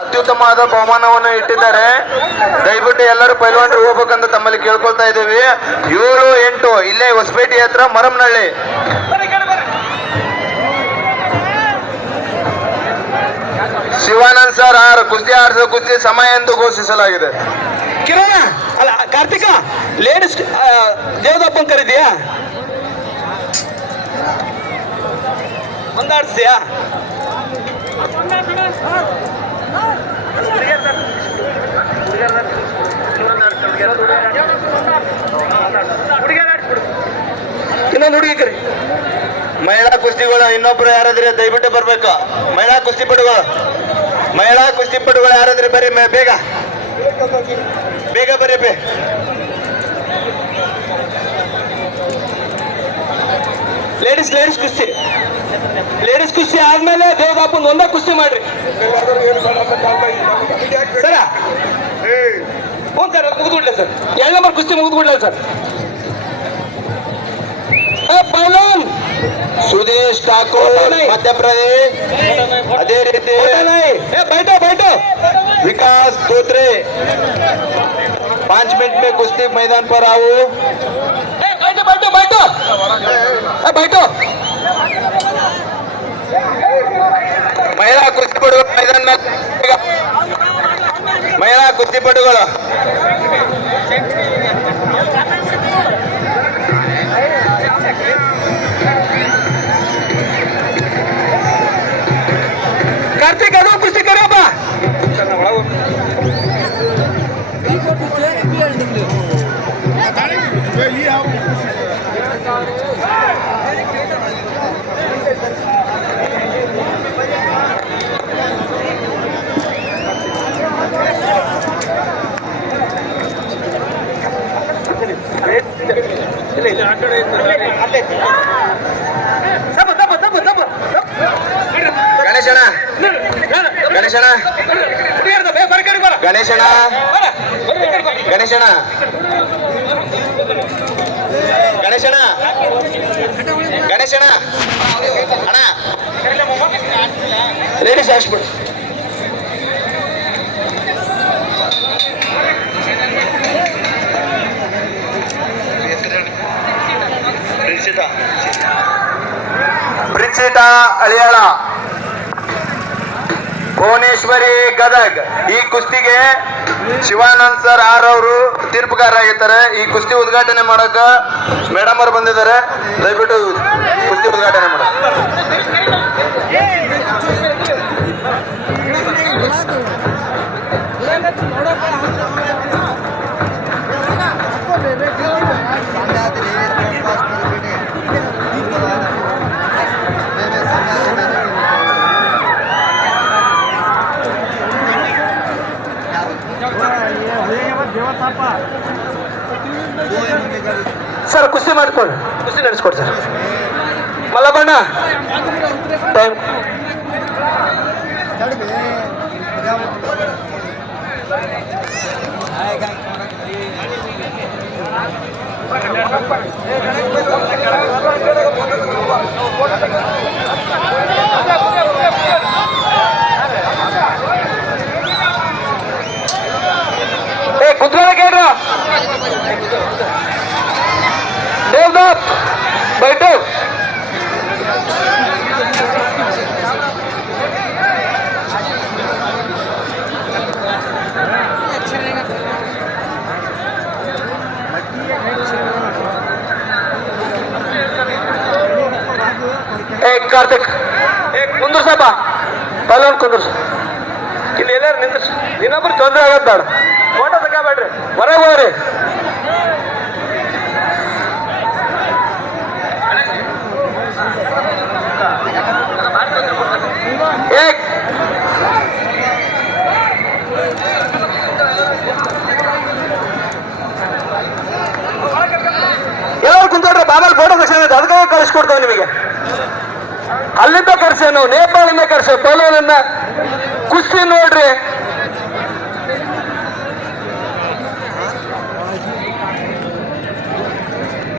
ಅತ್ಯುತ್ತಮವಾದ ಬಹುಮಾನವನ್ನು ಇಟ್ಟಿದ್ದಾರೆ. ದಯವಿಟ್ಟು ಎಲ್ಲರೂ ಪೈಲ್ವಾನರು ಹೋಗ್ಬೇಕಂತ ತಮ್ಮಲ್ಲಿ ಕೇಳ್ಕೊಳ್ತಾ ಇದ್ದೀವಿ. 7-8 ಇಲ್ಲೇ ಹೊಸಪೇಟೆ ಹತ್ರ ಮರಮ್ನಳ್ಳಿ. ಶಿವಾನಂದ್ ಸರ್ ಕುಸ್ತಿ ಆಡಿಸೋ ಕುಸ್ತಿ ಸಮಯ ಎಂದು ಘೋಷಿಸಲಾಗಿದೆ. ಕಿರಣ ಅಲ್ಲ ಕಾರ್ತಿಕ ಲೇಡೀಸ್ ದೇವದಪ್ಪನ್ ಕರೀದಿಯಾ ಒಂದಾಡ್ಸ್ತೀಯಾ? ಇನ್ನೊಂದು ಹುಡುಗಿ ಕರಿ. ಮಹಿಳಾ ಕುಸ್ತಿಗಳು ಇನ್ನೊಬ್ರು ಯಾರಾದ್ರೆ ದಯವಿಟ್ಟು ಬರ್ಬೇಕು. ಮಹಿಳಾ ಕುಸ್ತಿಪಟುಗಳು ಯಾರಾದ್ರೆ ಬರ್ರಿ, ಬೇಗ ಬೇಗ ಬರ್ರಿ. ಲೇಡೀಸ್ ಕುಸ್ತಿ ಆದ್ಮೇಲೆ ದೇವದಾಪನ್ ಒಂದೇ ಕುಸ್ತಿ ಮಾಡ್ರಿ ಸರ. ಹ್ಞೂ ಸರ್, ಮುಗಿದ್ಬಿಡ್ಲ ಸರ್. 2 ನಂಬರ್ ಕುಸ್ತಿ ಮುಗಿದ್ಬಿಡ್ಲ ಸರ್. ಪೈಲ್ವಾನ್ ಸುದೇಶ್ ಠಾಕೂರ್ ಮಧ್ಯಪ್ರದೇಶ್. ಅದೇ ರೀತಿ बैठो विकास धोत्रे 5 मिनट में कुश्ती मैदान पर आओ. बैठो ಮಹಿಳಾ ಕುಸ್ತಿಪಟುಗಳು ಮೈದಾನ ಮೇಲೆ. ಮಹಿಳಾ ಕುಸ್ತಿಪಟುಗಳು कार्तिक अदो कुस्ती करो बा. ಗಣೇಶಣ್ಣ ಅಣ್ಣ ಲೇಡೀಸ್ ಹಾಸ್ಪಿಟಲ್ ಬ್ರಿಜಿಟಾ ಅಳಿಯಾಳ, ಭುವನೇಶ್ವರಿ ಗದಗ್. ಈ ಕುಸ್ತಿಗೆ ಶಿವಾನಂದ್ ಸರ್ ಅವರು ತೀರ್ಪುಗಾರರಾಗಿದ್ದಾರೆ. ಈ ಕುಸ್ತಿ ಉದ್ಘಾಟನೆ ಮಾಡಕ ಮೇಡಮ್ ಅವರು ಬಂದಿದ್ದಾರೆ. ದಯವಿಟ್ಟು ಕುಸ್ತಿ ಉದ್ಘಾಟನೆ ಮಾಡ. ಸರ್ ಕುಸ್ತಿ ಮಾಡ್ಕೊಳ್ಳಿ, ಕುಸ್ತಿ ನಡೆಸ್ಕೊಡಿ ಸರ್. ಮಲ್ಲಬಣ್ಣ ಟೈಮ್. ಕುತ್ಕೊಳ್ಳ ಕೇಳ್ರ. ದೇವದಾಪ್ बैठो. ಕಾರ್ತಿಕ್ ಕುಂದ್ರ ಸಾಪ ಪೈಲ್ವಾನ್ ಕುಂದ್ರ. ಇಲ್ಲಿ ಎಲ್ಲಾರು ನಿಂದ್ರಸ್, ಇನ್ನೊಬ್ರು ತೊಂದರೆ ಆಗತ್ತ ಬೇಡ. ಫೋಟೋ ತಗೋಬೇಡ್ರಿ, ಹೊರಗೆ ಹೋಗ್ರಿ. ಎಲ್ಲರೂ ಕುಂತ್ರೆ ಬಾಬಲ್ ಫೋಟೋ ತಕ್ಷಣ ಅದಕ್ಕೆ ಕಳಿಸ್ಕೊಡ್ತೇವೆ ನಿಮಗೆ. ಅಲ್ಲಿಂದ ಕರ್ಸೇವು ನಾವು, ನೇಪಾಳಿಂದ ಕರ್ಸೇವು. ಪೈಲ್ವಾನನ್ನ ಕುಸ್ತಿ ನೋಡ್ರಿ.